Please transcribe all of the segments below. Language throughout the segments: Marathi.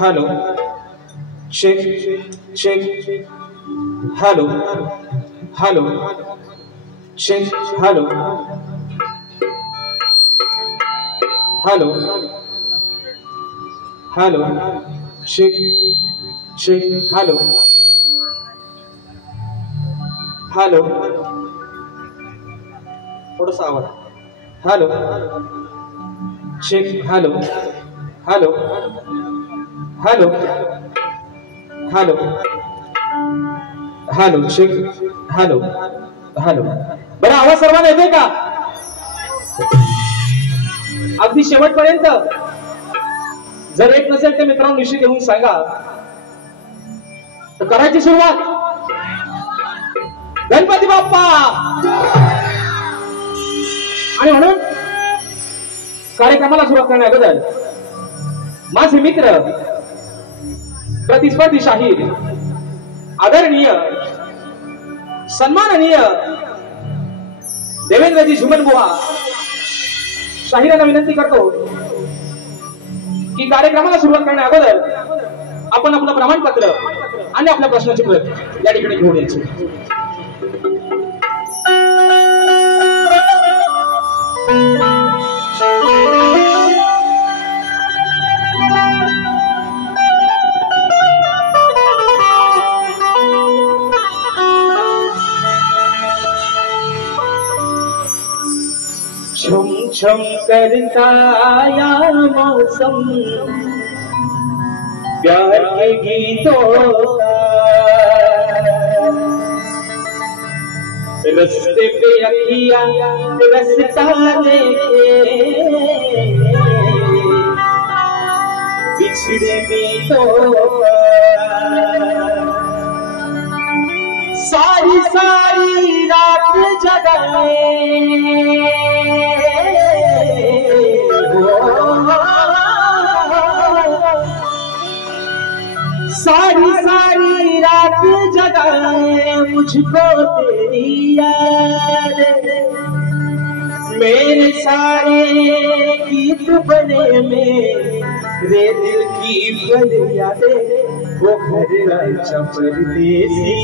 Hello check check hello hello check hello hello hello check check hello hello थोड़ा आवाज hello check hello hello hello hello hello check hello hello बरं आवाज सर्वांना येतोय का अगदी शेवटपर्यंत जर एक नसेल तर मित्रांनो निश्चित येऊन सांगा तर करायची सुरुवात गणपती बाप्पा आणि म्हणून कार्यक्रमाला सुरुवात करण्याबद्दल माझे मित्र प्रतिस्पर्धी शाहीर आदरणीय सन्माननीय देवेंद्रजी झुमनबुवा शाहिरांना विनंती करतो की कार्यक्रमाला सुरुवात करण्या अगोदर आपण आपलं प्रमाणपत्र आणि आपल्या प्रश्नाची प्रत या ठिकाणी घेऊन यायची छम छम करता या मौसम प्यार के गीतों का रस्ते पे अखियां रस्ता देखे बिछड़े गीतों सारी सारी रात जगाए सारी सारी रात जगाए मुझको तेरी याद मेरे सारे गीत बने मेरे दिल की फरियादें वो घर आजा परदेसी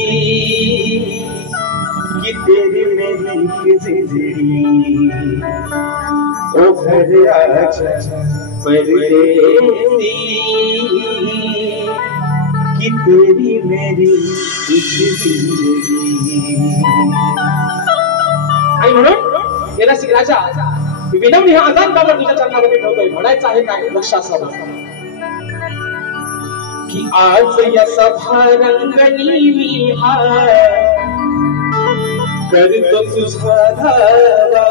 कि तेरी मेरी जिंदगी वो घर आजा परदेसी कि तेरी मेरी जिंदगी आणि म्हणून गेला शिराजा विनवणी हा आदान बाबा तुझ्या चरणामध्ये ठेवतोय म्हणायचं आहे काय लक्ष असावं कि आज या सभा रंगणी मी हार करतो तुझा धावा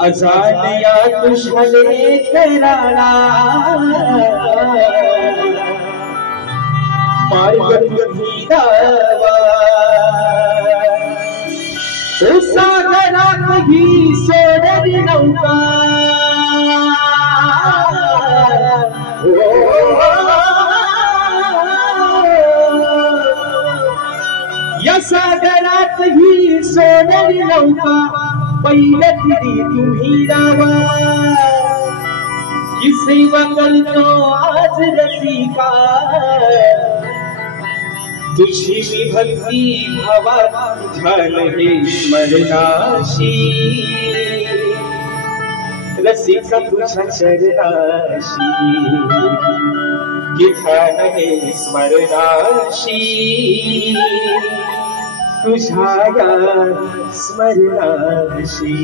अजान या तुझ्या लेकराला मार्ग दावा तो सागरात ही सोडली नौका या सागरात ही सोडली नौका पहिल्या तिरी तुम्ही रावा ही सेवा करतो आज रसिका तुझी मी भक्ती भावा ध्यान हे स्मरणाशी रसिका तुझ्या चरणाशी ध्यान हे स्मरणाशी तुझ्या स्मरणाशी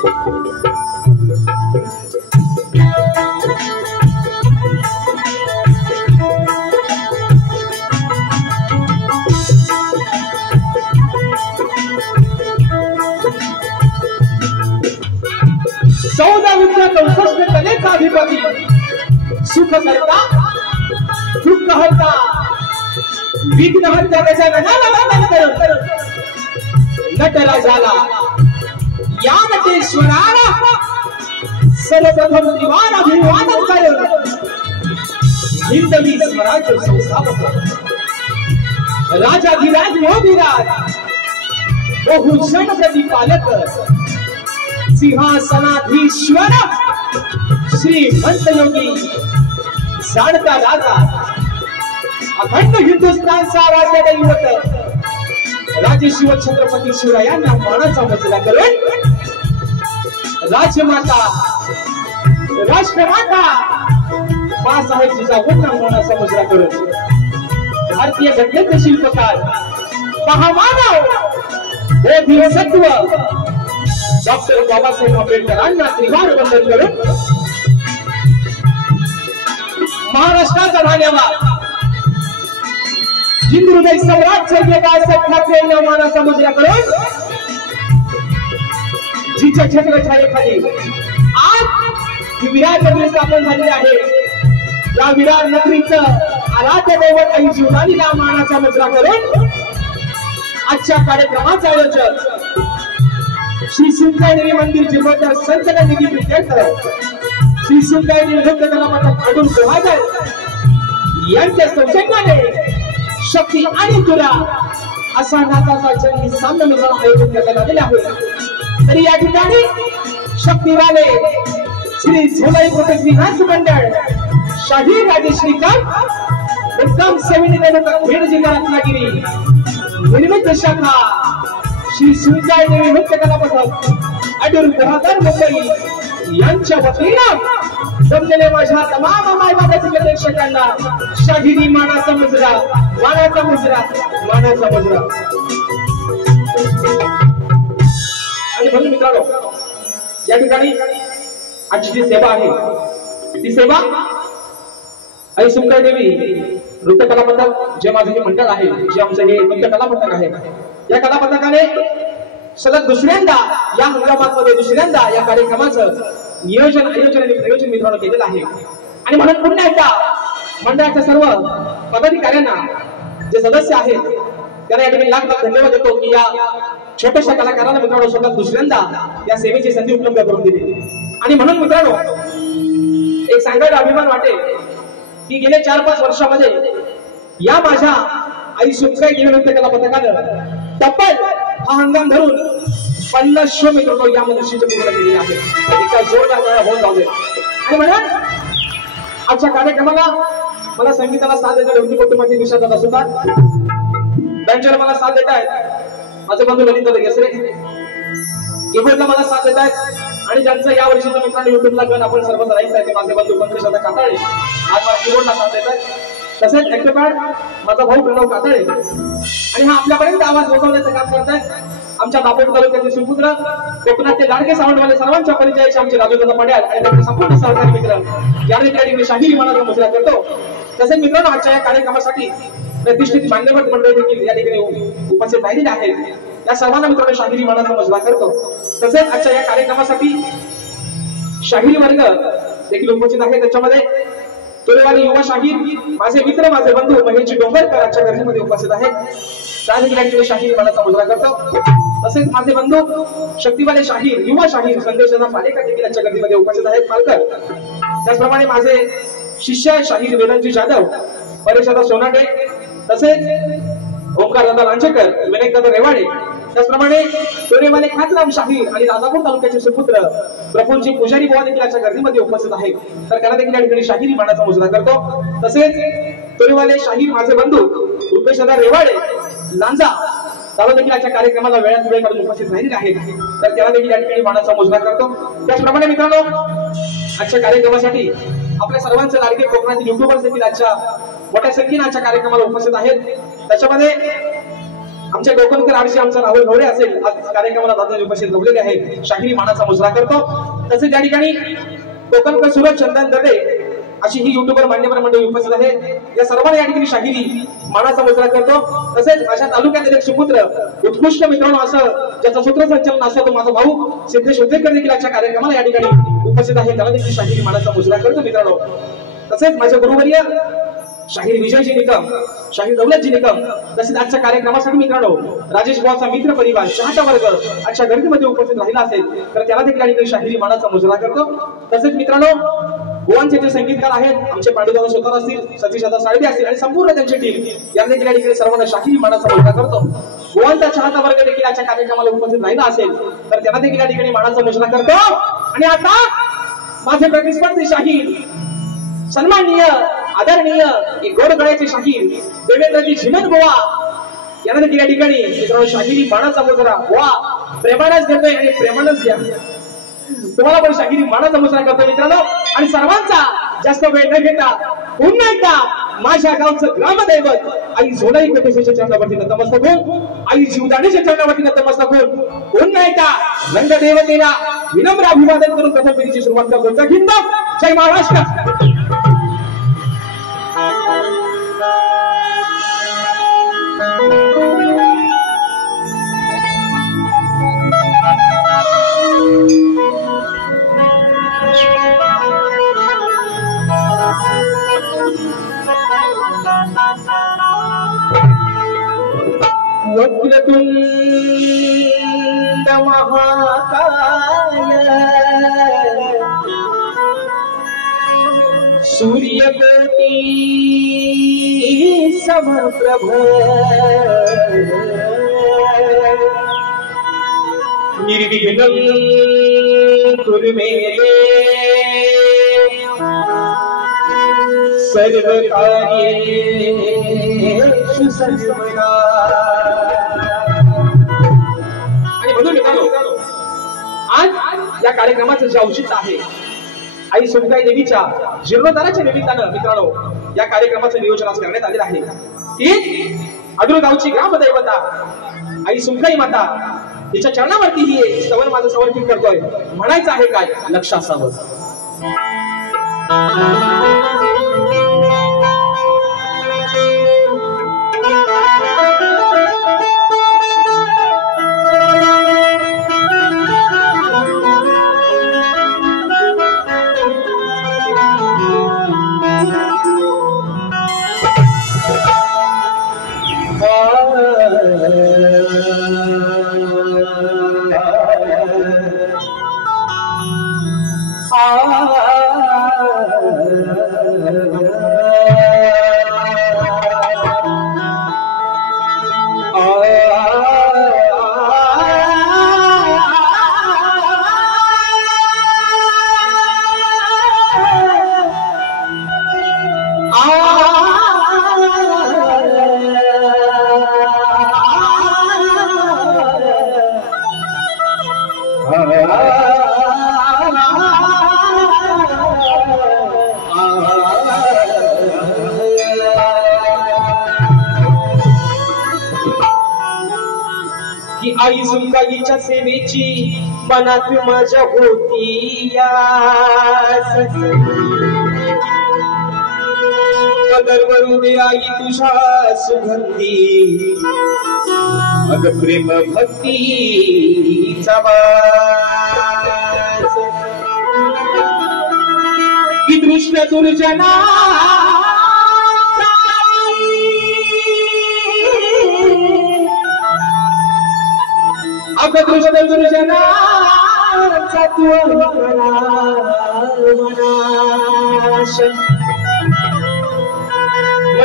14 विद्या 64 कलेचा अधिपती सुख करता दुःख हरता विघ्न हरता त्याच्या गणाला नटराजाला या नटेश्वराला सर्वप्रथम दिवाण अभिमान करून हिंदवी स्वराज्य संस्थापक राजाधिराज मोदीराज बहुषण प्रतिपालक सिंहासनाधीश्वर श्रीमंत योगी जाणता राजा अखंड हिंदुस्थानचा राज्य दैवत राजे शिव छत्रपती शिवरायांना मानाचा मुजरा करून राजमाता राष्ट्रमाता बाळासाहेब जिजाऊंना मानाचा मुजरा करून भारतीय घटनेचे शिल्पकार महामानव बोधिसत्व डॉक्टर बाबासाहेब आंबेडकरांना त्रिवार वंदन करून महाराष्ट्राचा धन्यवाद हिंदुहृदय सम्राट स्वर्गीय बाळासाहेब ठाकरे यांना मानाचा मुजरा करून जिच्या छत्रछायेखाली आज ही विरार नगरी स्थापन झालेली आहे. या विरार नगरीचं आराध्य दैवत आई जीवदानीला मानाचा मुजरा करून आजच्या कार्यक्रमाचं आयोजन श्री सुंदरदेवी मंदिर जिल्ह्याच्या संत निधी प्रीत्यर्थ श्री सुंदरदेवी नृत्य कलामंडळ अडून गुहागर यांच्या सौजन्याने शक्ती आणि तुरा असा नाताचा जंगी सामना आयोजित करण्यात आलेला आहे. तरी या ठिकाणी शक्तीवाले श्री झोलाई प्रोटेक्टिव्ह नाच मंडळ शाहीर राजे श्रीकांत उत्तम सेविनी भेड जिल्हा रत्नागिरी निर्मित शाखा श्री सुंदरदेवी नृत्य कलामंडळ अडूर गुहागर मुंबई यांच्या वतीनं जमलेले माझ्या तमाम मायबापाच्या प्रेक्षकांना शाहिरी मानाचा मुजरा मानाचा मुजरा मानाचा मुजरा. आणि म्हणून मित्रांनो या ठिकाणी आजची जी सेवा आहे ती सेवा आई सुंदरदेवी नृत्य कलामंडळ जे माझे हे मंडळ आहे जे आमचं हे नृत्य कलामंडळ आहे या कलामंडळाने सलग दुसऱ्यांदा या हंगामामध्ये दुसऱ्यांदा या कार्यक्रमाचं नियोजन आयोजन आणि प्रयोजन मित्रांनो केलेलं आहे. आणि म्हणून पुन्हा एकदा मंडळाच्या सर्व पदाधिकाऱ्यांना जे सदस्य आहेत त्यांना या ठिकाणी लाख लाख धन्यवाद देतो की या छोट्याशा कलाकाराला मित्रांनो स्वतः दुसऱ्यांदा या सेवेची संधी उपलब्ध करून दिली. आणि म्हणून मित्रांनो एक सांगायला अभिमान वाटेल की गेल्या 4-5 वर्षामध्ये या माझ्या आई सुंदरदेवी नृत्य कला पथकानं तब्बल हा हंगाम धरून 50 शो मित्रांनो यामध्ये शिस्त पूर्ण केलेली आहे. एका जोरदार गाणं होऊन जाऊ दे. आणि म्हणून आजच्या कार्यक्रमाला मला संगीताला साथ देतात लवकी कुटुंबाचे विशाल दादा सुद्धा त्यांच्यावर मला साथ देत आहेत माझे बंधू ललित गेसरे कीबोर्डला मला साथ देत आहेत आणि ज्यांचं या वर्षीचं मित्रांनो युट्यूबला गण आपण सर्वच राहील आहे माझे बंधू पंकज दादा काताळे आज मला कीबोर्डला साथ देत आहेत. तसेच ऍक्टरपॅड माझा भाऊ प्रणव काताळे आणि हा आपल्यापर्यंत आवाज पोहोचवण्याचं काम करत आहे आमच्या दापोली तालुक्याचे सुपुत्र कोकणातले लाडके साऊंडवाले सर्वांच्या परिचयाचे आमचे राजूदादा पड्याल आणि त्यांचे संपूर्ण सहकारी मित्र या ठिकाणी शाहीर मानाचा मुजरा करतो. तसेच मित्रांनो आजच्या या कार्यक्रमासाठी प्रतिष्ठित मान्यवर मंडळी देखील या ठिकाणी उपस्थित राहिलेले आहेत. या सर्वांना मित्रांनो शाहिरी मानाचा मुजरा करतो. तसेच आजच्या या कार्यक्रमासाठी शाहिरी वर्ग देखील उपस्थित आहे. त्याच्यामध्ये तोरेवाले युवा शाहीर माझे मित्र माझे बंधू महेश डोंगरकर आजच्या गर्दीमध्ये उपस्थित आहेत. त्या शाहीर मानाचा मुजरा करतो. तसेच माझे बंधू शक्तीवाले शाहीर युवा शाहीर संदेशदा पालेकर देखील आजच्या गर्दीमध्ये उपस्थित आहेत पालकर. त्याचप्रमाणे माझे शिष्य शाहीर वेदांजी जाधव परेशदा सोनाटे तसेच ओंकार दादा लांचेकर विनायक दादा रेवाडे त्याचप्रमाणे तोरेवाले खातराम शाहीर आणि राजापूर तालुक्याचे सुपुत्र प्रफुल्लजी पुजारी बुवा देखील आजच्या गर्दीमध्ये उपस्थित आहेत. तर त्यांना देखील या ठिकाणी शाहिरी मानाचा मुजरा करतो. तसेच तोरेवाले शाहीर माझे बंधू रुपेश दादा रेवाडे लांजा त्याला देखील आजच्या कार्यक्रमाला वेळात वेळ काढून उपस्थित राहिलेले आहेत. तर त्याला देखील या ठिकाणी मानाचा मुजरा करतो. त्याचप्रमाणे मित्रांनो आजच्या कार्यक्रमासाठी आपल्या सर्वांचे लाडके कोकणातील युट्यूबर्स देखील आजच्या मोठ्या संख्येने आजच्या कार्यक्रमाला उपस्थित आहेत. त्याच्यामध्ये आमच्या गोकणकर आरशी आमचा राहुल गवळे असेल आज कार्यक्रमाला दादा उपस्थित राहिलेले आहे शाहिरी मानाचा मुजरा करतो तसेच या ठिकाणी गोकणकर सूरज चंदन दडे अशी ही युट्यूबर मान्यवर मंडळी उपस्थित आहेत या सर्वांना या ठिकाणी शाहिरी मानाचा मुजरा करतो तसेच अशा तालुक्यातील एक सुपुत्र उत्कृष्ट मित्रांनो असं ज्याचं सूत्रसंचालन असं तो माझा भाऊ सिद्धेश उद्देकर देखील आजच्या कार्यक्रमाला या ठिकाणी उपस्थित आहे त्याला देखील शाहिरी मानाचा मुजरा करतो मित्रांनो तसेच माझे गुरुवर्य शाहीर विजयजी निकम शाहीर दौलतजी निकम तसेच आजच्या कार्यक्रमासाठी मित्रांनो राजेश भाऊचा मित्र परिवार चाहता वर्ग आजच्या गर्दीमध्ये उपस्थित राहिला असेल तर त्याला देखील आणि शाहिरी मानाचा मुजरा करतो तसेच मित्रांनो गोवांचे जे संगीतकार आहेत आमचे पांडुदादा स्वतः असतील सतीश दादा साळवे असतील आणि संपूर्ण त्यांची टीम यांनी देखील ठिकाणी सर्वांना शाहिरी मानाचा मुजरा करतो गोवांचा चाहता वर्ग देखील आजच्या कार्यक्रमाला उपस्थित राहिला असेल तर त्यांना देखील या ठिकाणी मानाचा मुजरा करतो आणि आता माझे प्रतिस्पर्धी शाहीर सन्माननीय आदरणीय गोड गळ्याचे शाहीर देवेंद्रजी झिमन बुवा यांना देखील या ठिकाणी मित्रांनो शाहिरी मानाचा मुजरा बुवा प्रेमानच देतोय आणि प्रेमानच घ्या तुम्हाला पण शाहिरी मानाचा मुजरा करतो मित्रांनो आणि सर्वांचा जास्त वेळ न घेता पुन्हा एकदा माझ्या गावचं ग्रामदैवत आई झोलाई कथेच्या चरणावरती नतमस्तक होऊन आई जीवदानीच्या चरणावरती नतमस्तक होऊन पुन्हा एकदा रंगदेवतेला विनम्र अभिवादन करून कथापेरीची सुरुवात करतो हिंद जय महाराष्ट्र वक्रतुंड महाकाय सूर्यकोटि समप्रभ निर्विघ्नं कुरु मे सर्वकार्येषु सर्वदा आणि म्हणून मित्रांनो आज या कार्यक्रमाचं जे औचित्य आहे आई सुमकाई देवीच्या जीर्णोद्धाराच्या निमित्तानं मित्रांनो या कार्यक्रमाचं नियोजन आज करण्यात आलेलं आहे ती अडूर गावची ग्रामदैवता आई सुमकाई माता तिच्या चरणावरती ही सवन माझं समर्पित करतोय म्हणायचं आहे काय लक्ष असावं आई सुमकाईच्या सेवेची मनात माझ्या होती पदरवरू दे आई तुझ्या सुगंधी अग प्रेम भक्तीचा वास की दृष्ट दुर्जना दुर्जनाचा तू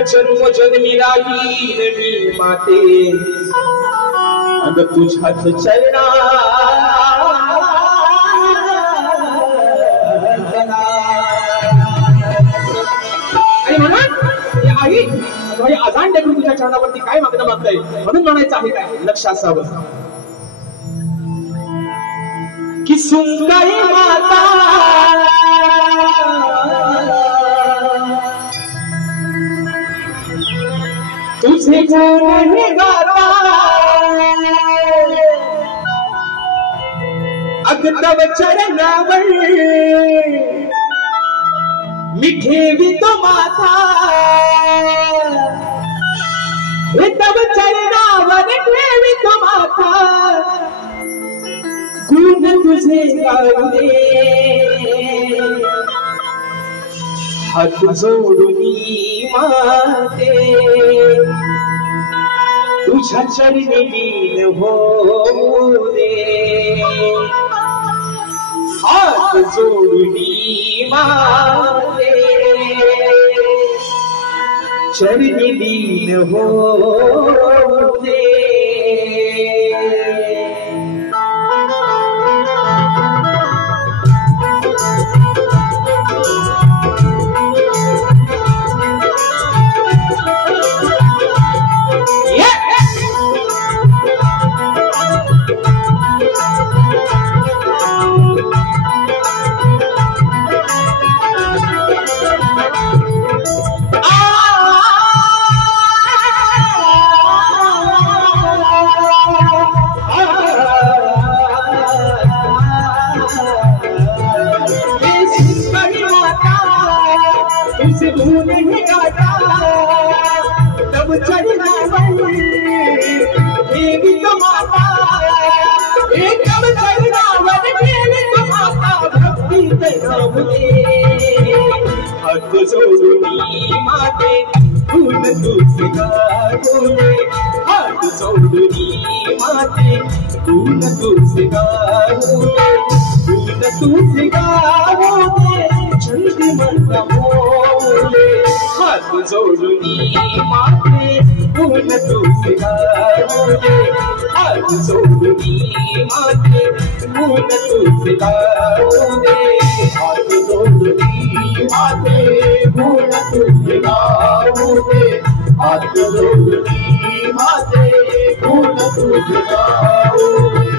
जन्म जन्मी राहील मी माते अग तुझ्याच चरणा आणि म्हणून आई अजाण देखील तुझ्या चरणावरती काय मागणं मागतंय म्हणून म्हणायचं आहे काय लक्ष असावं कि सुमकाई माता तुझे गुण गाता तव चरणावर मी ठेवितो माथा, तव चरणावर ठेवितो माथा, गुण तुझे गाऊ दे हात जोडून माते, तुझ्या चरणी लीन होऊ दे हात जोडून माते, चरणी लीन होऊ दे। तब चरणावर ठेवितो माथा, तब चरणावर ठेवितो माथा, भक्तीत गाऊ दे हात जोडून माते, गुण तुझे गाऊ दे हात जोडून माते, गुण तुझे गाऊ दे, गुण तुझे गाऊ दे, छंदी म्हणता बोले हात जोडून माते, गुण तुझे गाऊ दे हात जोडून माते, गुण तुझे गाऊ दे हात जोडून माते, गुण तुझे गाऊ दे हात जोडून माते, गुण तुझे गाऊ दे।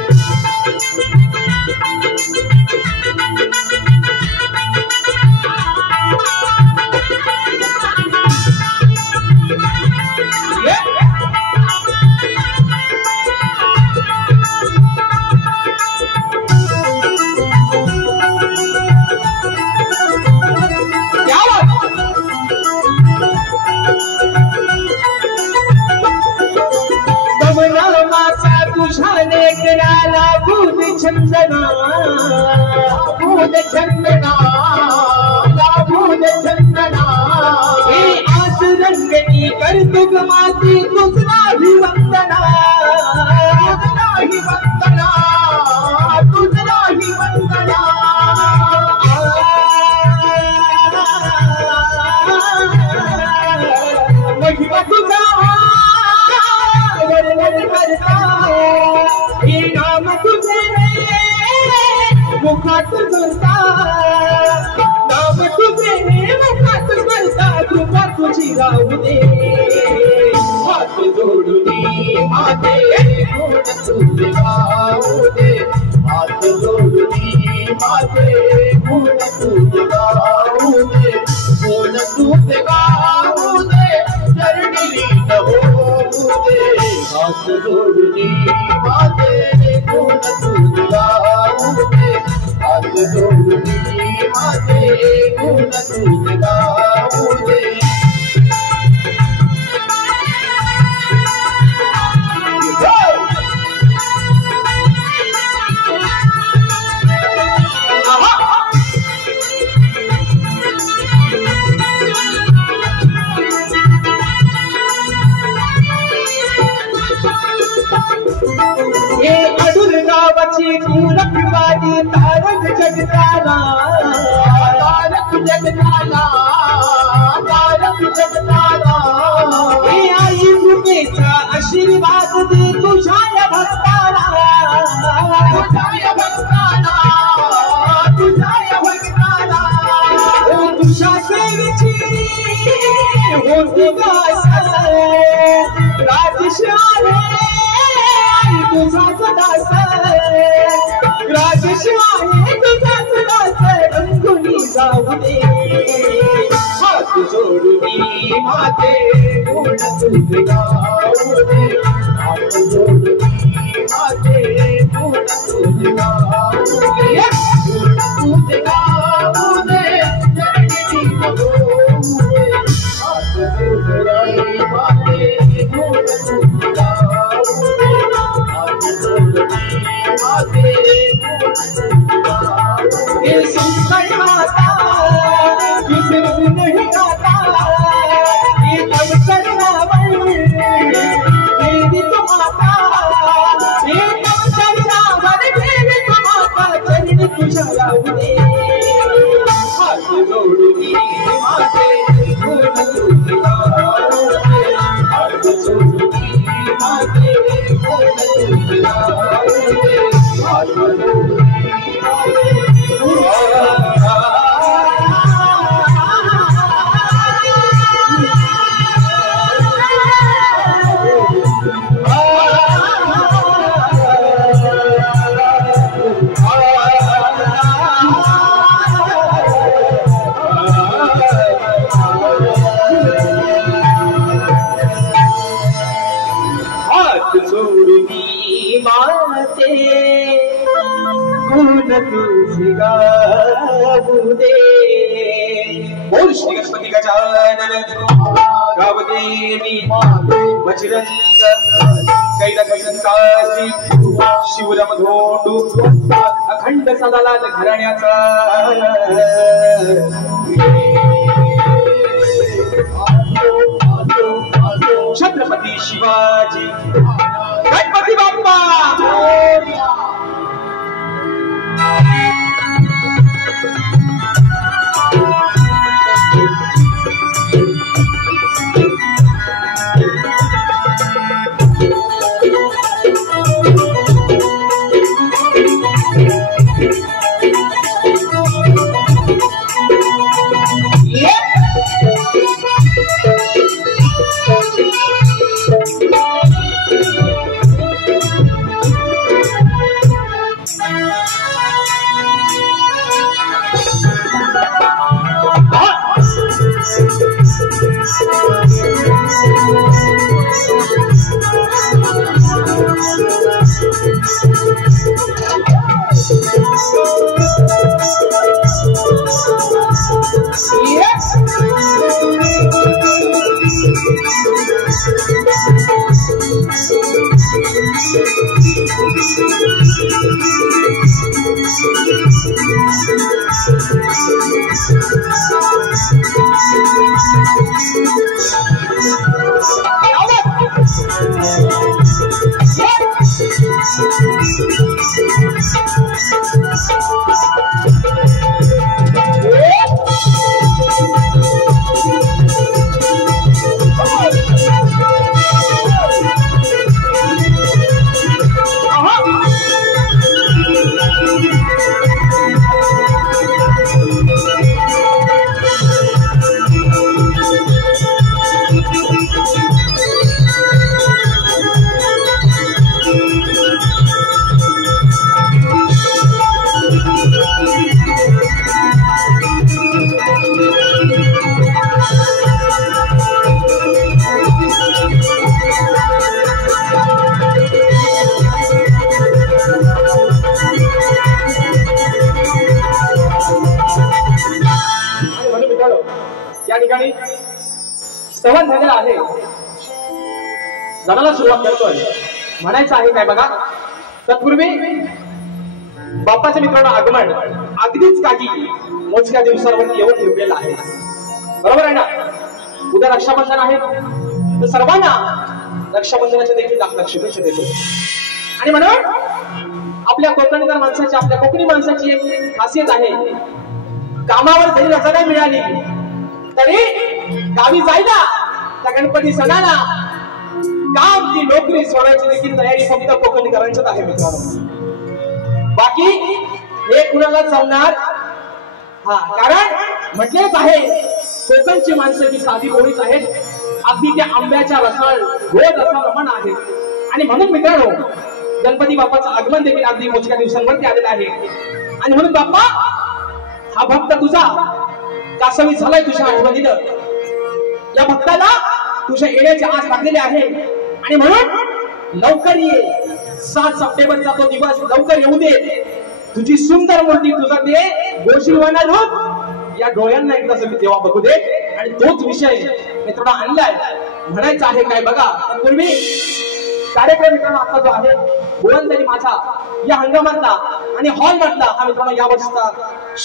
तुझ्या लेकराला भूत चंदना, भूत चंदना, भूत चंदना, हे आज रंगणी करतुक माती, तुझलाही वंदना, तुझलाही वंदना, तुझलाही वंदना। महिमा तुझा वर्णन करता, हे नाम तुझे मुखात धरता, नाम तुझे मुखात धरता, कृपा तुझी राहू दे हात जोडून माते, गुण तुझे गाऊ दे हात जोडून माते, गुण तुझे गाऊ दे, गुण तुझे गाऊ दे, चरणी लीन होऊ दे हात जोडून माते, गुण तुझे गाऊ दे हात जोडून माते, गुण तुझे गाऊ दे। गावाची रखवाली तारक जगताला, तारक जगताला, तारक जगताला, हे आई कृपेचा आशीर्वाद दे तुझ्या भक्ताला, तुझ्या भक्ताला, तुझ्या भक्ताला, तुझ्या सेवेची होती दास राजश्याम तुझाच दास, राजश्याम तुझाच दास, रंगुनी जाऊ दे हात जोडून माते, गुण तुझे गाऊ दे हात जोडून माते, गुण तुझे गाऊ दे ये सुंदर माता विसरू नहीं आता, ये तब चरणावर देवी तो माता, ये तब चरणावर देवी तो माता, चरण तुझ्या लावले हात जोडून माते गुण तुझा, हात जोडून माते गुण तुझा, हात जोडून तुझे गाऊ दे। बोल श्री गणपती गजानन गावदेवी वज्रंग कैलासकाशी शिवराम धोंडू अखंड सदाला घराण्याचा छत्रपती शिवाजी गणपती बाप्पा। स्तवन झालेला आहे, जनाला सुरुवात करतोय म्हणायचं आहे काय बघा। तत्पूर्वी बाप्पाच्या मित्रांनो आगमन अगदीच काही मोजक्या दिवसांवर येऊन ठेवलेलं आहे, बरोबर आहे ना। उद्या रक्षाबंधन आहे, तर सर्वांना रक्षाबंधनाच्या देखील लाख शुभेच्छा देतो। आणि म्हणून आपल्या कोकणकर माणसाची, आपल्या कोकणी माणसाची एक खासियत आहे, कामावर जरी रजा नाही मिळाली तरी गावी जायला त्या गणपती सणाला काम ती नोकरी सोडायची देखील तयारी फक्त कोकणकरांच्याच आहे मित्रांनो, बाकी हे कुणाला चालणार। हा, कारण म्हटलेच आहे कोकणची माणसं ही साधी गोळीच आहेत, अगदी त्या आंब्याच्या रसाळ गोड असा रमण आहे। आणि म्हणून मित्रांनो गणपती बाप्पाचं आगमन देखील अगदी मोजक्या दिवसांवरती आलेलं आहे। आणि म्हणून बाप्पा हा भक्त तुझा कासवी झालाय तुझ्या आठवणीनं, या भक्ताला तुझ्या येण्याची आस लागलेली आहे। आणि म्हणून लवकर ये, 7 सप्टेंबरचा तो दिवस लवकर येऊ दे, तुझी सुंदर मूर्ती, तुझा ते गोशीलवाना रूप या डोळ्यांना एकदा सगळी तेव्हा बघू दे। आणि तोच विषय मित्रांनो आणलाय, म्हणायचं आहे काय बघा। पूर्वी कार्यक्रम मित्रांनो आजचा जो आहे भुवनतरी माझा या हंगामातला आणि हॉल मधला हा मित्रांनो या वर्षीचा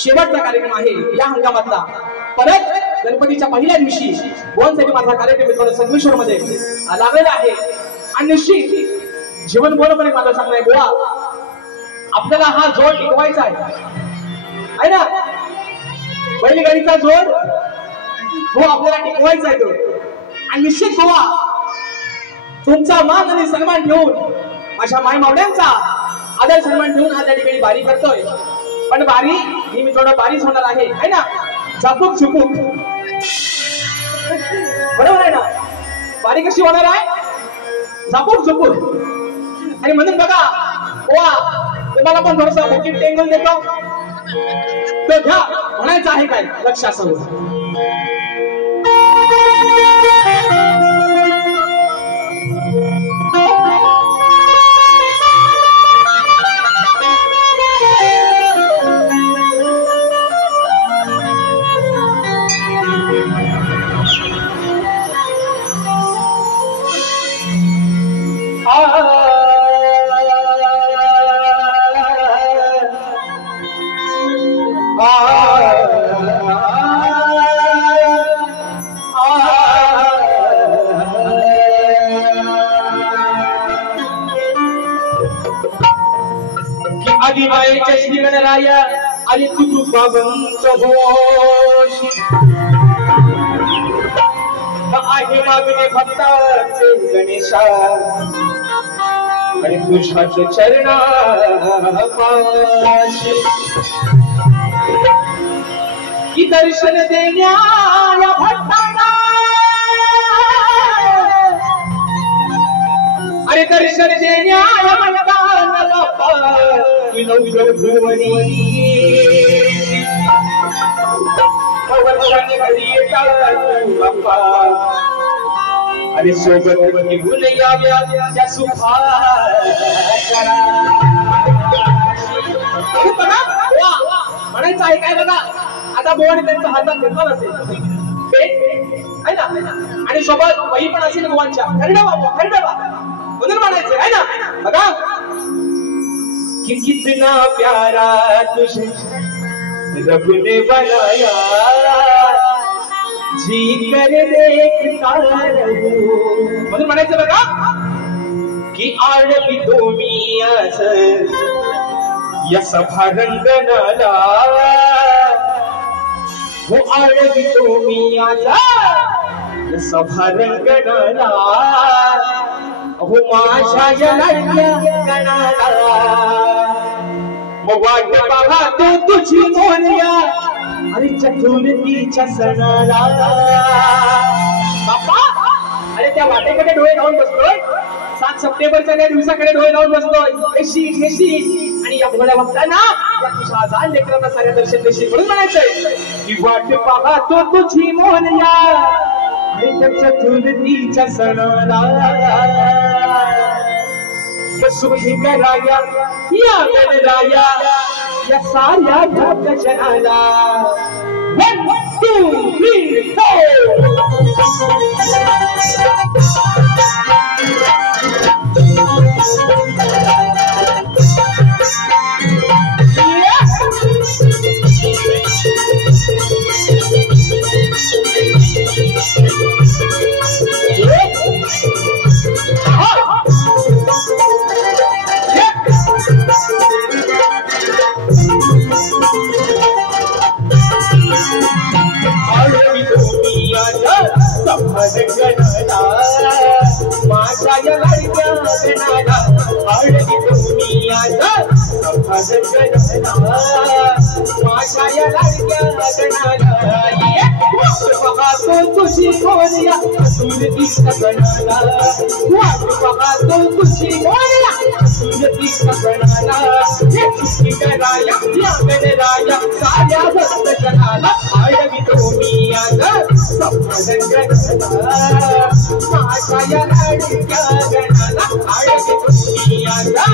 शेवटचा कार्यक्रम आहे या हंगामातला. परत गणपतीच्या पहिल्या दिवशी भुवनतरी माझा कार्यक्रम मित्रांनो संगमेश्वर मध्ये लागलेला आहे. आणि निश्चित जीवन बोलपणे माझं सांगणं आहे बुवा आपल्याला हा जोड टिकवायचा आहे ना. बैलगाडीचा जोड हो आपल्याला टिकवायचा आहे तो. आणि निश्चित बुवा तुमचा मान आणि सन्मान ठेवून माझ्या माय मावड्यांचा आदर सन्मान ठेवून हा त्या ठिकाणी बारी करतोय. पण बारी ही मित्रांनो बारीच होणार आहे ना. झापूक झुपूक बरोबर आहे ना. बारी कशी होणार आहे झापूक झुपूक. आणि म्हणून बघा बुवा तुम्हाला पण थोडसा बुकिंग टेंगल देतो तर घ्या म्हणायचं आहे काय लक्ष असावं. आदिमायेच्या श्री गणराया आणि तुझू बाबंच घोष आहे मागणे भक्ताचे गणेशा आणि तुझ्याच चरणा की दर्शन देण्या या भक्तांना अरे दर्शन देण्या या भक्तांना विनोद भुवनी वर्षाने घरी येतात बाप्पा अरे सोबत निघून याव्या त्या सुखाचरा. म्हणायचं आहे काय बघा आता बुवाने त्यांच्या हातात घेतला असेल पेट आहे ना आणि सोबत वही पण असेल बुवांच्या खरडा बाबा खरडा बाबा म्हणून म्हणायचं आहे ना. बघा कि कितना प्यारा तुझे रब ने बनाया जी कर देखता रहूं म्हणून म्हणायचं बघा की आडवी तुम्ही या सभा रंगनाला हो आडवी तुम्ही या सभा रंगनाला हो माझ्या या लाडक्या गणाला मग वाट बघा तो तुझी मोरया अरे चतुर्थीच्या सणाला. बाप्पा अरे त्या वाटेकडे डोळे लावून बसतोय 7 सप्टेंबरच्या त्या दिवसाकडे डोळे लावून बसतोय येशी आणि या भोळ्या भक्तांना या तुझ्या हजार लेकरांना साऱ्या दर्शन देशील म्हणून म्हणायचंय की वाट बघा तो तुझी मोरया अरे त्या चतुर्थीच्या सणाला सुखी कराया या गणराया या साऱ्या भक्त जनाला. 1 2 3 माझ्या या लाडक्या गणाला आडवी तुम्ही माझ्या या लाडक्या गणाला पाहतो तुझी मोरया चतुर्थीच्या गणाला वाट पाहतो तुझी मोरया चतुर्थीच्या गणाला हे तुझी गणाया या गणराया साऱ्या भक्त जनाला आडवी तुम्ही माझ्या या लाडक्या गणाला आडवी तुम्ही माझ्या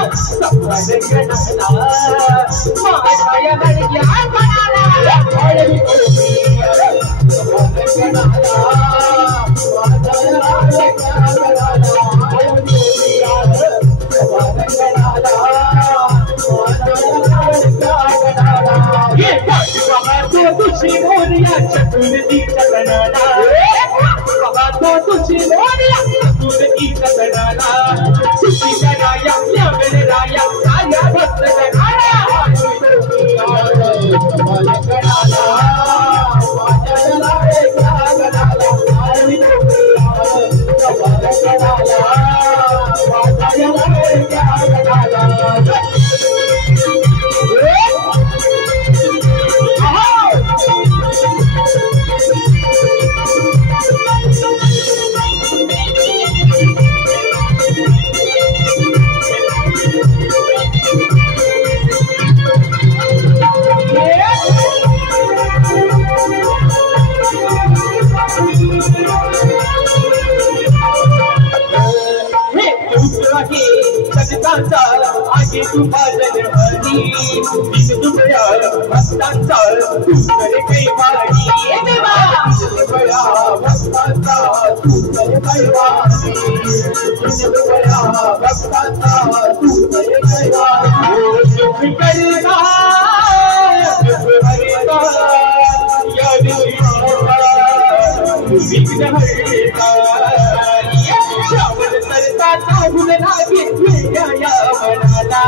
या लाडक्या गणाला आडवी तुम्ही तुझी मोरया चतुर्थीच्या सणाला पाहतो तुझी मोरया चतुर्थीच्या सणाला सुखी कराया या गणराया साया भक्त जनाला आगे तू बाजन हरी दिन दुबया भक्तांचा तू करे काही वाणी देवा दुबया भक्तांचा तू करे काही वाणी दुबया भक्तांचा तू करे काही वाणी सुख करता हरिता या विघ्न हरिता श्रावण सरता चाहून लागे वेड्या मनाला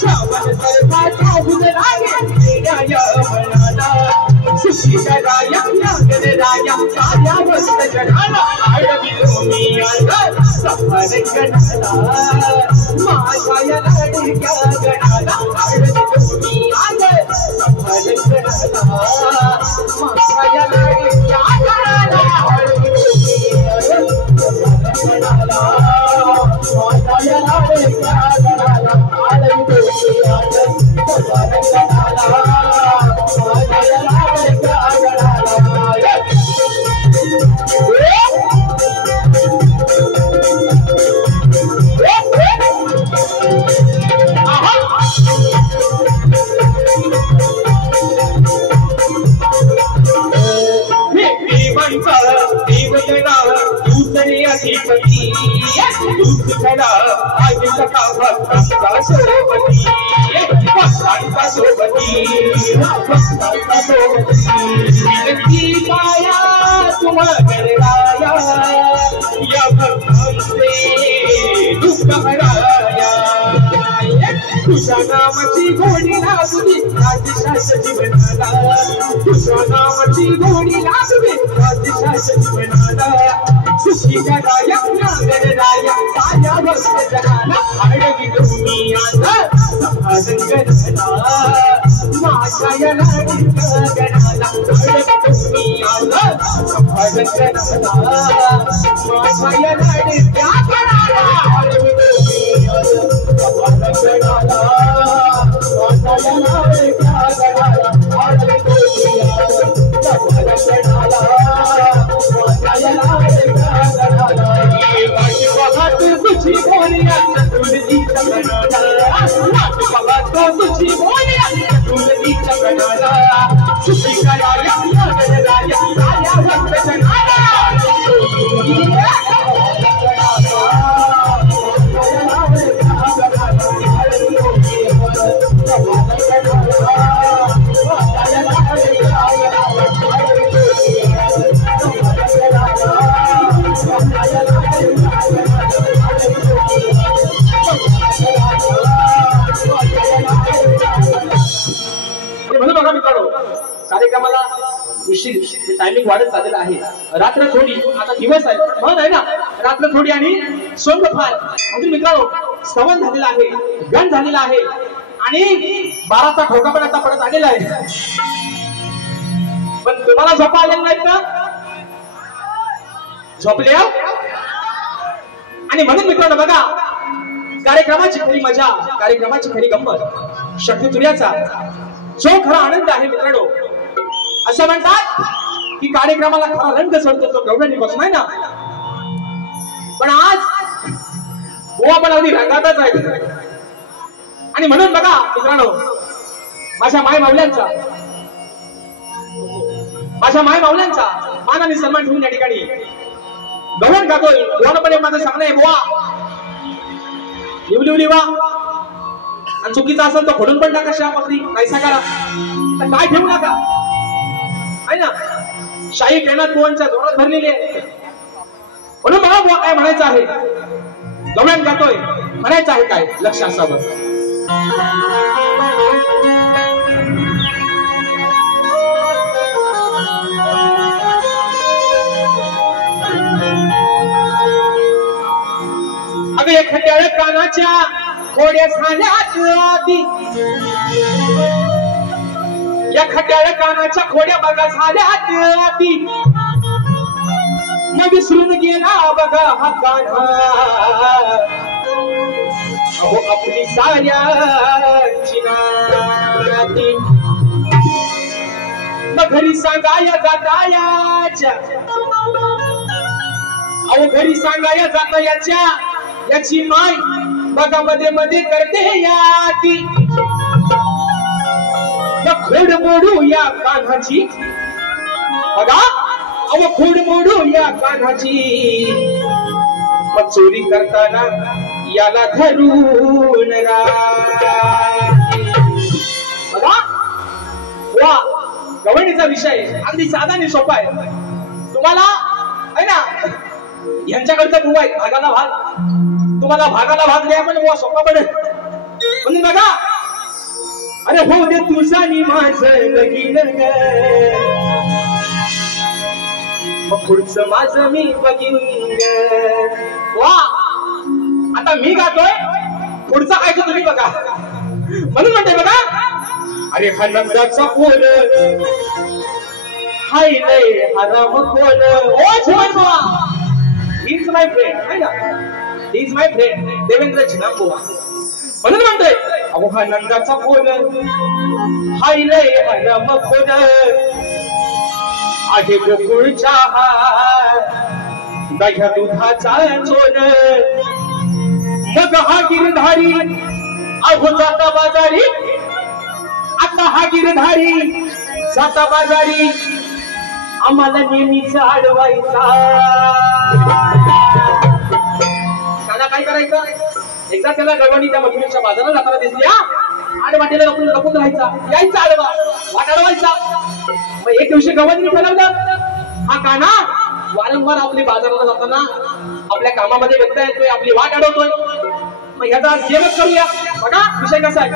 श्रावण सरता चाहून लागे वेड्या मनाला सुखी कराया गणराया साया भक्त जनाला आळवी मी आला सफर गणाला माझ्या लाडक्या गणाला आळवी मी आला सफर गणाला माझ्या लाडक्या गणाला आळवी मी आला अधिपती दुःखला आज सखा भक्तांचा सोबती भक्तांचा सोबती भक्तांचा सोबती विनंती पाया तुम्हा गणराया या भक्तांचे दुःख हराया तुझ्या नामाची घोडी लागली राजशास जीवनाला तुझ्या नामाची घोडी लागली राजशास जीवनाला सुखी कराया गणराया साया भक्त जनाला आडवी तुम्ही आता सभाजन गणाला माझ्या लाडक्या गणाला आडवी तुम्ही आता सभाजन गणाला माझ्या लाडक्या गणाला आडवी तुम्ही आता सभाजन गणाला माझ्या लाडक्या गणाला आडवी तुम्ही आता सभाजन गणाला माझ्या लाडक्या गणाला तुझी मोरया चतुर्थीच्या सणाला पाहतो तुझी मोरया चतुर्थीच्या सणाला सुखी कराया गणराया साया भक्त जनाला म्हणून बघा मित्रांनो कार्यक्रमाला उशीर टायमिंग वाढत चाललेला आहे रात्र थोडी आता दिवस आहे म्हण आहे ना रात्र थोडी आणि सोंग फार म्हणून मित्रांनो श्रवण झालेला आहे गण झालेला आहे आणि 12चा ठोका पण आता पडत आलेला आहे पण तुम्हाला झोपा आलेला नाहीत ना झोपले आणि म्हणून मित्रांनो बघा कार्यक्रमाची खरी मजा कार्यक्रमाची खरी गंमत शक्तितुर्याचा जो खरा आनंद आहे मित्रांनो असं म्हणतात की कार्यक्रमाला खरा रंग चढतो तो गवळणी बसून आहे ना पण आज बुवा पण अगदी रंगातच आहे आणि म्हणून बघा मित्रांनो माझ्या माय मावल्यांचा मान आणि सन्मान ठेवून या ठिकाणी गवळण गातोय पूर्णपणे माझं सांगणं आहे बुवा लिवली वा आणि चुकीचा असेल तर फोडून पण टाका शापत्री नाहीसा करा तर काय ठेवू नका ना, शाही कैनात बुवांच्या जोरात भरलेली आहे. म्हणून मला बुवा काय म्हणायचं आहे, गवळण गातोय, म्हणायचं आहे काय, लक्ष असावं. अगं एखाद्या कानाच्या खोड्या झाल्यात आधी, या खट्याळ कानाच्या खोड्या बघा झाल्यात आधी, मग विसरून गेला बघा हा कान्हा, अहो आपली साऱ्याची नाती. मग घरी सांगाया जातायाच्या, अहो घरी सांगाया जातायाच्या, याची माय बघा मध्ये मध्ये करते याती. खोड मोडू या कान्हाची, बघा अहो खोड मोडू या कान्हाची, मग चोरी करताना याला धरून राहती. बघा वा, गवळणीचा विषय अगदी साधा आणि सोपा आहे. तुम्हाला आहे ना, यांच्याकडचा बुवा आहे भागाला भाग, तुम्हाला भागाला भाग द्या पण बुवा सोपा पडेल. म्हणून बघा, अरे हो दे तुझा नि माझं लगीन ग, मग पुढचं माझं मी बघीन ग. वा, आता मी गातोय, पुढचं काय तुम्ही बघा. म्हणून म्हणते बघा, अरे हा नंदाचा पोर हाय लय हराम खोल. ओ जीवन बुवा, ही इज माय फ्रेंड, आहे ना, he is my friend Devendra छिनाम बुवा. म्हणून म्हणतोय, अहो हा नंदाचा पोर हाय लय हराम खोल, आहे गोकुळच्या दह्या दुधाचा चोर. मग हा गिरधारी अहो जाता बाजारी, आता हा गिरधारी जाता बाजारी, आम्हाला नेहमीच अडवायचा. त्याला काय करायचं, एकदा त्याला गवळणी त्या मधुरीच्या बाजारात जाताना दिसली, आड वाटेला लपून राहायचा, यायचा आडवा, वाट अडवायचा. मग एक दिवशी गवळणी ठरवलं, हा कान्हा वारंवार आपली बाजाराला जाताना आपल्या कामामध्ये व्यक्त येतोय, आपली वाट अडवतोय, मग ह्याचा जेवण करूया. बघा विषय कसा आहे,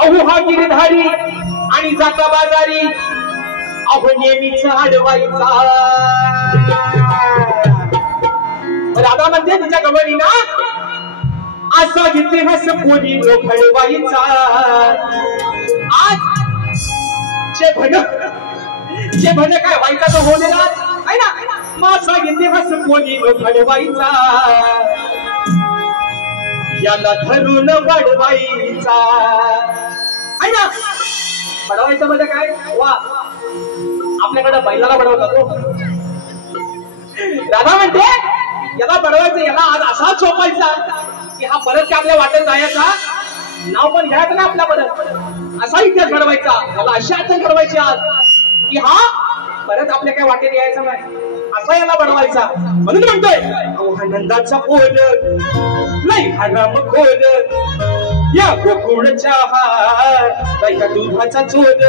अहो हा गिरधारी आणि जाता बाजारी, अहो नेहमीच अडवायचा. राधा म्हणते तिच्या गवळणीला, असा इतिहास कोणी घडवायचा. आज जे भन काय व्हायचा तो होलेला आहे ना, माझा इतिहास कोणी घडवायचा, याला धरून वाढवायचा. आहे ना, बडवायचं म्हणजे काय, वा आपल्याकडे बैलाला बडवला तो. राधा म्हणते याला बडवायचं, याला आज असा चोपायचा की हा परत काय आपल्या वाटेत जायचा, नाव पण घ्यायचं ना आपल्या परत, असा इतिहास घडवायचा, याला अशी आठवण घडवायची आज की हा परत आपल्या काय वाटेत यायचा नाही, असा याला बडवायचा. म्हणून म्हणतोय, अहो हा नंदाचा पोर नाही हराम खोल, या गोकुळच्या दह्या दुधाचा चोर.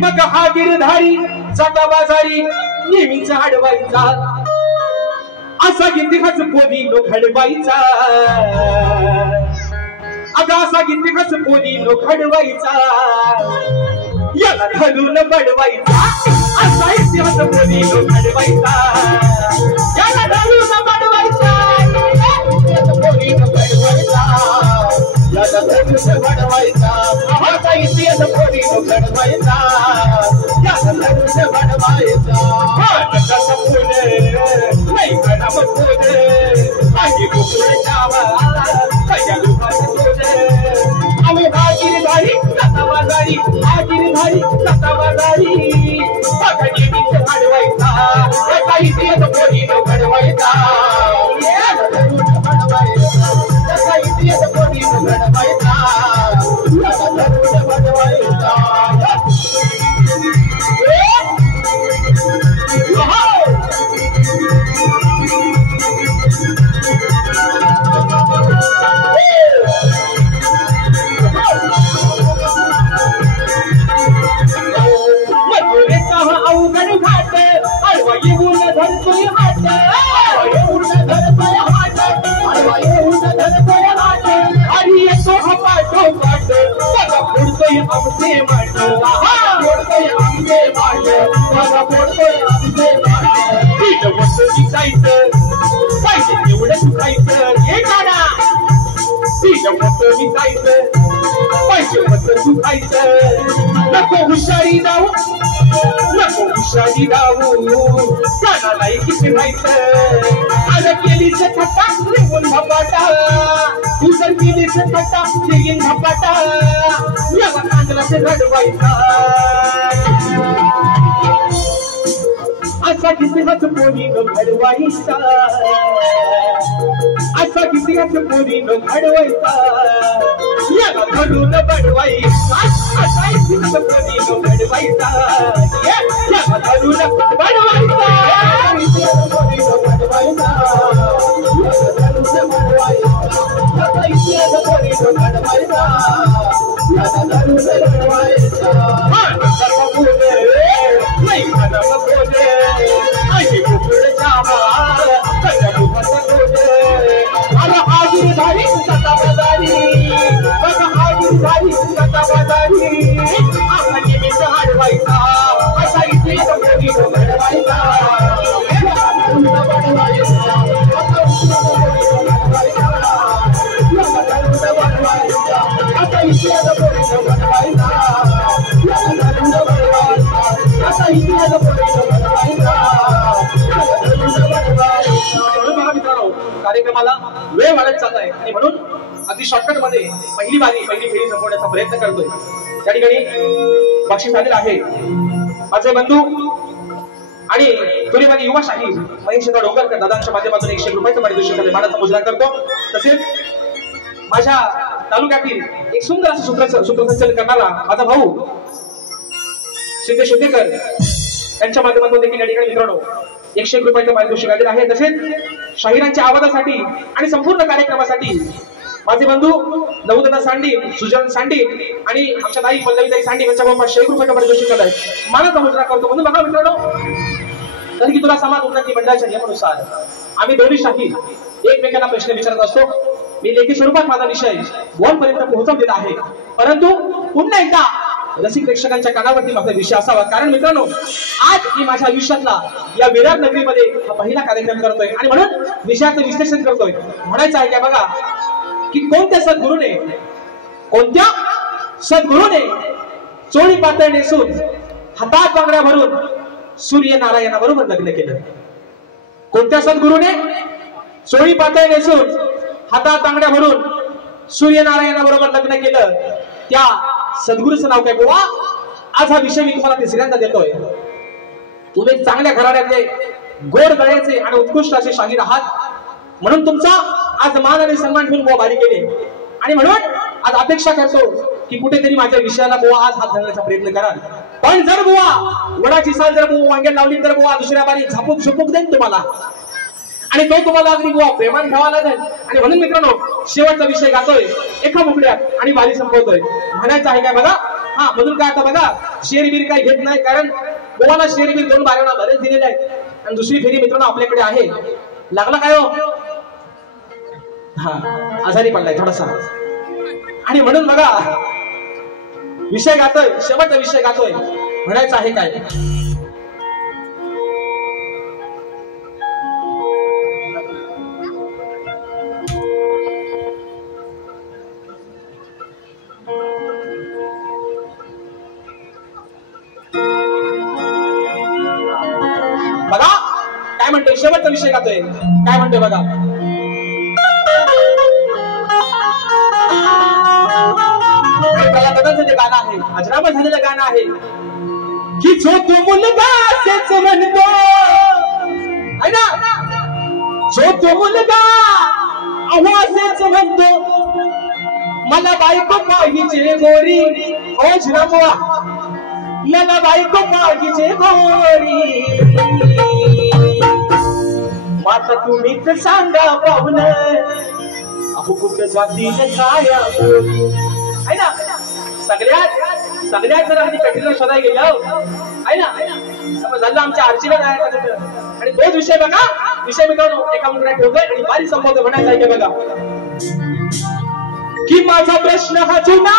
मग हा गिरधारी जाता बाजारी, नेहमीच अडवायचा, असा इतिहास कोणी घडवायचा. अगं असा इतिहास कोणी घडवायचा, याला धरून बडवायचा. असा इतिहास कोणी घडवायचा, याला धरून बडवायचा. कोणी घडवायचा, याला धरून बडवायचा. असा इतिहास कोणी घडवायचा, याला धरून बडवायचा. नंदाचा पोर नाही हराम खोल, आहे गोकुळच्या दह्या दुधाचा चोर. अहो हा गिरधारी जाता बाजारी, हा गिरधारी जाता बाजारी, बघा नेहमीच अडवायचा. एका इतिहास कोणी घडवायचा, याला धरून बडवायचा. एका इतिहास कोणी घडवायचा, याला धरून बडवायचा. मधुरे धरतोय हात एवढं धरतोय हात आडवा एवढं धरतोय हात आणि येतो हा पाठोपाठ बघा फोडतोय आमचे माठ फोडतोय आमचे माठ बघा फोडतोय आमचे माठ पीठ वस्तू विकायचं पाहिजे एवढं सुखायचं हे काढा पीठ वस्तू विकायचं पैसे वस्तू सुखायचं नको हुशारी जाऊ नको हुशारी जाऊ कानाला किती राहायचं आलं केलीच थट्टा निघून झपाटा तू जर केलीच थट्टा निघून झपाटा याला कांदराचे रडवायचा असा कितीच कोणी न घडवायचा असा कितीच कोणी न घडवायचा याला धरून बडवायचा असा कितीच कोणी न घडवायचा याला धरून बडवायचा कार्यक्रमाला वेळ वाढत चालला आहे आणि म्हणून अगदी शॉर्टकट मध्ये पहिली फेरी संपवण्याचा प्रयत्न करतोय त्या ठिकाणी बक्षीस आलेलं आहे माझे बंधू आणि तुरीवादी युवा शाही महेश डोंगरकर दादांच्या माध्यमातून 100 रुपयाचं पारितोषिक मानाचा मुजरा करतो तसेच माझ्या तालुक्यातील एक सुंदर असं सूत्रसंचलन करणारा माझा भाऊ सिद्धेश शेतेकर यांच्या माध्यमातून देखील या ठिकाणी मित्रांनो 100 रुपयाचं पारितोषिक आलेलं आहे तसेच शाहिरांच्या आवाजासाठी आणि संपूर्ण कार्यक्रमासाठी माझे बंधू नवोदना सांडी सुजन सांडी आणि आमच्या ताई पल्लवीताई सांडी यांच्या 500 रुपयाचं पारितोषिक आलंय मानाचा मुजरा करतो म्हणून बघा मित्रांनो तरी की तुला समाज उन्नती मंडळाच्या नियमानुसार आम्ही दोन्ही शाही एकमेकांना प्रश्न विचारत असतो मी लेखी स्वरूपात माझा विषय वॉलपर्यंत पोहोचवलेला आहे परंतु पुन्हा एकदा रसिक प्रेक्षकांच्या कानावरती माझा विषय असावा कारण मित्रांनो आज मी माझ्या आयुष्यातला या विरार नगरीमध्ये हा पहिला कार्यक्रम करतोय आणि म्हणून विषयाचं विश्लेषण करतोय म्हणायचं आहे का बघा की कोणत्या सद्गुरूने चोळी पातळ नेसून हातात बांगड्या भरून सूर्यनारायणाबरोबर लग्न केलं कोणत्या सद्गुरूने चोळी पातळ नेसून हातात बांगड्या भरून सूर्यनारायणाबरोबर लग्न केलं त्या सद्गुरूचं नाव काय गोवा आज हा विषय मी तुम्हाला तिसऱ्यांदा देतोय तुम्ही चांगल्या घराण्यातले गोड गळ्याचे आणि उत्कृष्ट असे शाहीर आहात म्हणून तुमचा आज मान आणि सन्मान ठेवून गोवा भारी केले आणि म्हणून आज अपेक्षा करतो की कुठेतरी माझ्या विषयाला गोवा आज हात घालण्याचा प्रयत्न कराल पण जर गोवा वडाची साल जर गोवा वांग्याला लावली तर गोवा दुसऱ्या बारी झापूक झुपूक देईन तुम्हाला आणि तो तुम्हाला अगदी गोवा प्रेमान ठेवा लागेल आणि म्हणून मित्रांनो शेवटचा विषय गातोय एका मुकड्यात आणि बारी संपवतोय म्हणायचं आहे काय बघा हा म्हणून काय आता बघा शेरबीर काय घेत नाही कारण गोवाला शेरबीर 2 बाऱ्यांना बरेच दिलेले आहेत आणि दुसरी फेरी मित्रांनो आपल्याकडे आहे लागला काय हो हा आजारी पडलाय थोडासा आणि म्हणून बघा विषय गातोय शेवटचा विषय गातोय म्हणायचं आहे काय बघा काय म्हणतोय शेवटचा विषय गातोय काय म्हणतोय बघा जे गाणं आहे अजरामर झालेलं गाणं आहे की जो तो मुलगा तेच म्हणतो आहे ना जो तो मुलगा आवाजच म्हणतो मला बायको पाहिजे गोरी ओ झिरामुआ मला बायको पाहिजे गोरी माता तुम्हीच सांगा पाहुण अहो कुठं जातील छाया आहे ना सगळ्यात सगळ्यात जर आम्ही कठीण शोधाय गेलो आहे ना, त्यामुळे झालं आमच्या आरचीला जायचं. आणि तोच विषय बघा, विषय मित्रांनो एका मुद्द्यात ठेवतोय आणि बारी संबोधन म्हणायला आहे बघा की माझा प्रश्न हा जुना,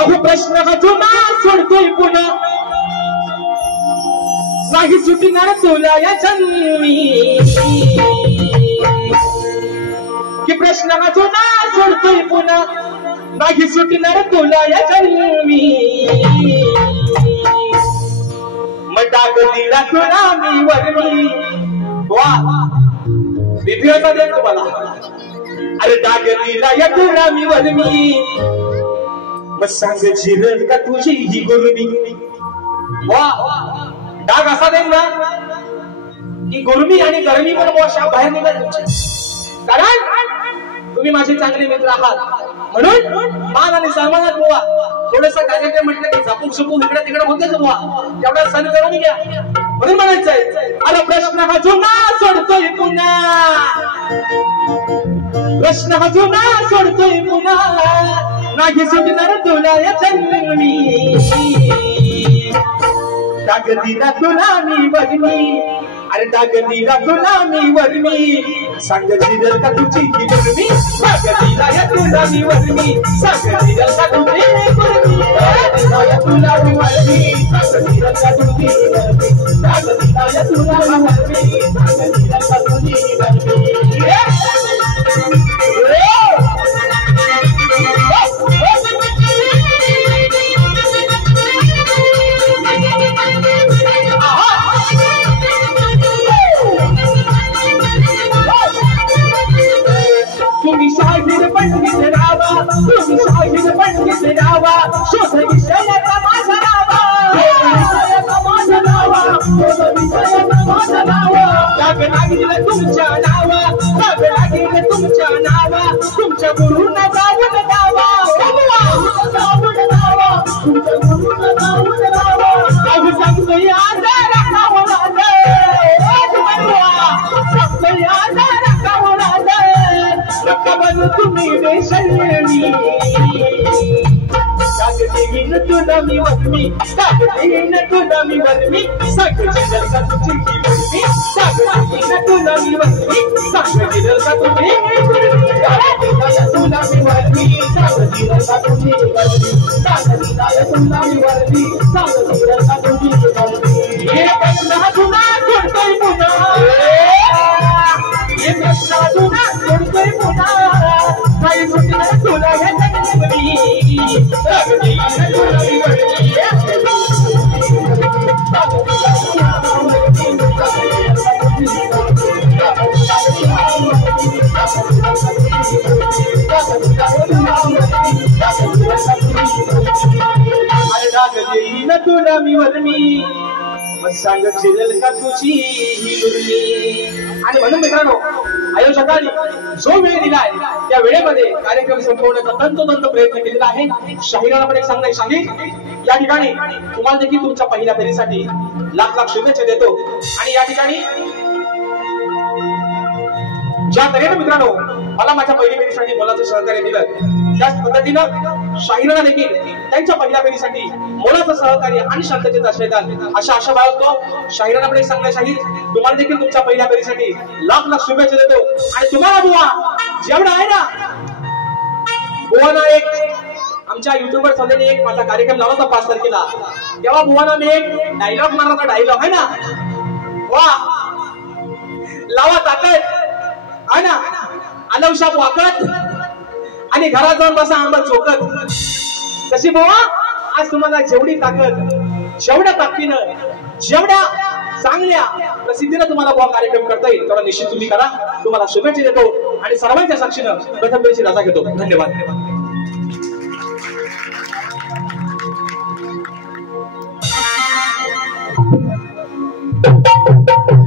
अहो प्रश्न हा जुना सोडतोय पुन्हा, नाही सुटणार तुला या जन्मी. की प्रश्न हा जुना सोडतोय पुन्हा, नाही सुटणार तुला या जन्मी. मग डाग दिला तुला मी वरमी. वा विधिवता दे तुम्हाला. अरे डाग दिला या तुला मी वरमी, मग सांग जिरल का तुझी ही गुरमी. वा डाग असा देईन ना की गुरमी आणि गरमी पण बाहेर निघाल तुमची. कारण तुम्ही माझे चांगले मित्र आहात, म्हणून मान आणि सन्मानात बुवा. थोडस काय काय म्हटलं की झपूक झुपूक इकडे तिकडे होतेच बुवा, तेवढा सण करून घ्या. म्हणून म्हणायचंय अरे प्रश्न हा जुना सोडतोय पुन्हा, प्रश्न हा जुना सोडतोय पुन्हा, नाही सुटणार तुला या जन्मी. डाग दिला तुला मी वरमी, अरे डाग दिला तुला मी वरमी, सांग जिरल का तुझी ही गुरमी. डाग दिला या तुला मी वरमी, सांग जिरल का तुझी ही गुरमी. डाग दिला या तुला मी वरमी, सांग जिरल का तुझी ही गुरमी. डाग दिला या तुला मी वरमी, सांग जिरल का तुझी ही गुरमी. तुम्ही शाहीर पंडित रावा, तुम्ही शाहीर पंडित रावा, शोध विषयाचा माझा रावा, विषयाचा माझा रावा, शोध विषयाचा माझा रावा. डाग लागेल तुमच्या नावा, डाग लागेल तुमच्या नावा, तुमच्या गुरुंना जाऊन दावा, जाऊन दावा, तुमच्या गुरुंना जाऊन दावा. अहो सांगतोय आजार राखावं सांगतोय आजार राखावं रकाबन तुम्ही बेशर्मी. डाग देईन तुला मी वरमी, डाग देईन तुला मी वरमी, सांग जिरल का तुझी ही गुरमी. डाग देईन तुला मी वरमी, सांग जिरल का तुझी ही गुरमी. डाग दिला तुला मी वरमी, सांग जिरल का तुझी ही गुरमी. डाग दिला तुला मी वरमी, सांग जिरल का तुझी ही गुरमी. हे प्रश्न जुना सोडतोय पुन्हा, हे प्रश्न जुना सोडतोय पुन्हा, नाही सुटणार तुला या जन्मी. डाग दिला तुला मी वरमी, अरे डाग देईन तुला मी वरमी, मग सांग जिरल का तुझी ही गुरमी. आणि म्हणून मित्रांनो आयोजकांनी जो वेळ दिलाय त्या वेळेमध्ये कार्यक्रम संपवण्याचा तंतोतंत प्रयत्न केलेला आहे. शाहिराला पण एक सांगणं सांगेल, या ठिकाणी तुम्हाला देखील तुमच्या पहिल्या फेरीसाठी लाख लाख शुभेच्छा देतो. आणि या ठिकाणी ज्या तऱ्हेने मित्रांनो मला माझ्या पहिल्या फेरीसाठी मोलाचं सहकार्य दिलं, त्याच पद्धतीनं शाहिराला देखील त्यांच्या पहिल्या फेरीसाठी मोलाचं सहकार्य आणि शांततेचा आशीर्वाद अशा आशा बाळगतो. शाहिराला पण एक सांगणं शाहीर, तुम्हाला देखील तुमच्या पहिल्या फेरीसाठी लाख लाख शुभेच्छा देतो. आणि तुम्हाला बुवा जेवढा आहे ना, बुवाना एक आमच्या युट्यूबवर चाललेली एक माझा कार्यक्रम लावला होता 5 तारखेला, तेव्हा बुवाना मी एक डायलॉग मारला होता. डायलॉग आहे ना, वा लावा ताकद आहे ना, आलवशाप वाकत आणि घरात जाऊन बसा आंबा चोकत. तशी बुवा आज तुम्हाला जेवढी ताकद, जेवढ्या ताकदीनं, जेवढ्या चांगल्या प्रसिद्धीनं तुम्हाला बुवा कार्यक्रम करता येईल तेवढा निश्चित तुम्ही करा. तुम्हाला शुभेच्छा देतो आणि सर्वांच्या साक्षीनं प्रथम वेळची रजा घेतो. धन्यवाद. Thank you.